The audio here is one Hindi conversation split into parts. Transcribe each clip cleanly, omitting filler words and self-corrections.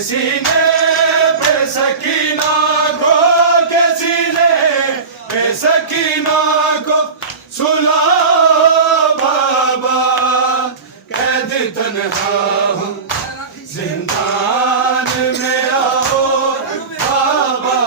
सीने पे सकीना को, के सीने पे सकीना को सुला बाबा, कैद तन्हा हूँ जिंदान में आओ बाबा,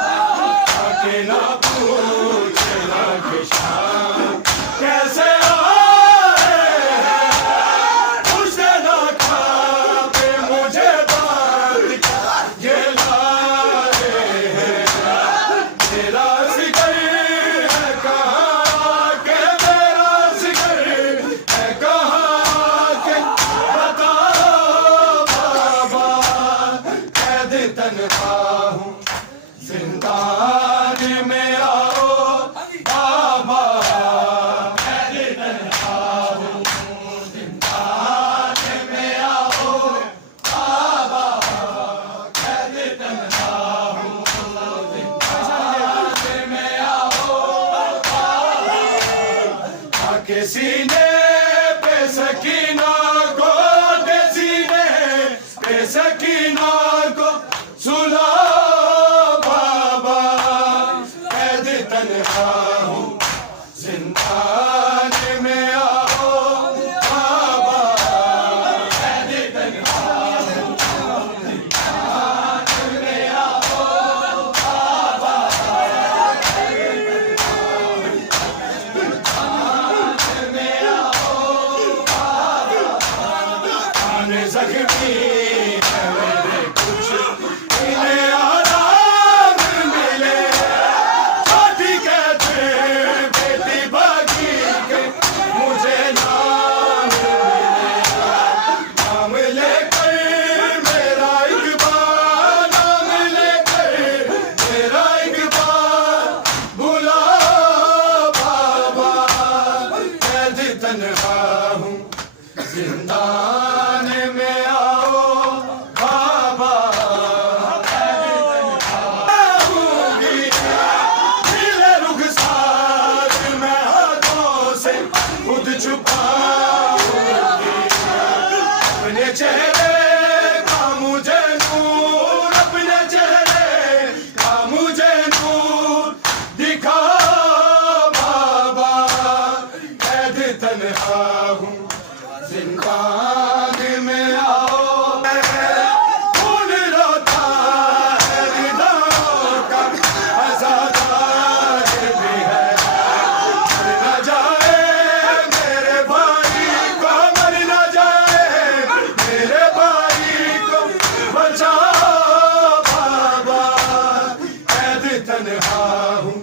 अकेला पूछना कि शाम कैसे आए, पूछना खाते मुझे बात ये लाए हैं, तेरा जिक्र है कहाँ के, मेरा जिक्र है कहाँ के, बताओ बाबा, कैद तन्हा हूँ जिंदान में आओ बाबा, कैद तन्हा हूँ जिंदान में आओ बाबा, कैद तन्हा हूँ जिंदान में आओ बाबा, आके सीने पे सकीना को, के सीने पे सकीना को सुला तन्हा हूँ जिंदान में आओ बाबा, कैद तन्हा हूँ जिंदान में आओ बाबा, जिंदान में आओ बाबा, कान जख्मी है मेरे कुछ इन्हें आराम मिले, मुझे नाम मिलेगा, नाम लेकर मेरा एक बार, नाम लेकर मेरा एक बार बुला बाबा, कैद तन्हा हूँ जिंदान में आओ बाबा, कैद तन्हा हूँ मिले रुखसार मैं हाथों से खुद छुपाऊंगी, अपने चेहरे का मुझे नूर, अपने चेहरे का मुझे नूर दिखा बाबा, कैद तन्हा हूँ जिंदान में आओ, खून रोता है हृदयों का आज़ादार भी है, मर न जाए मेरे भाई को, मर न जाए मेरे भाई को बचाओ बाबा, कैद तन्हा हूँ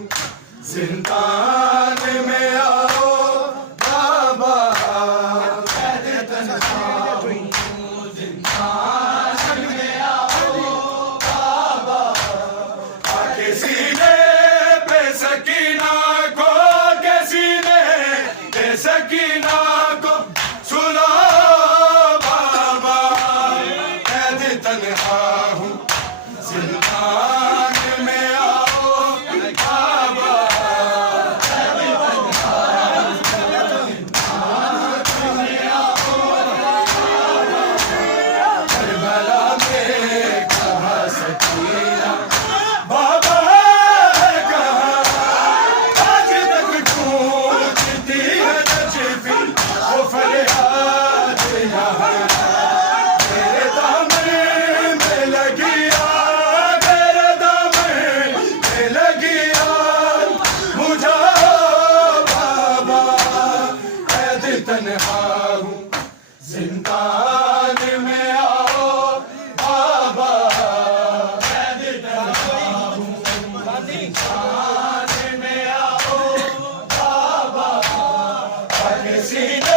जिंदान में आओ बाबा, कैद तन्हा हूँ जिंदान में आओ बाबा, आके सीने पे सकीना को, के सीने पे सकीना को सुना बाबा, कैद तन्हा हूँ जिंदान में आओ बाबा, कैद तन्हा हूँ जिंदान में आओ बाबा, करबला में कहा सकीना बाबा है कहाँ, आज तक गूंजती है नज़्फ़ी वो फरियाद यहाँ, मेरे दामन में लगी आग, मेरे दामन में लगी आग, बुझाओ बाबा, कैद तन्हा हूँ जिंदान में आओ बाबा, कैद तन्हा हूँ जिंदान में आओ बाबा, आके सीने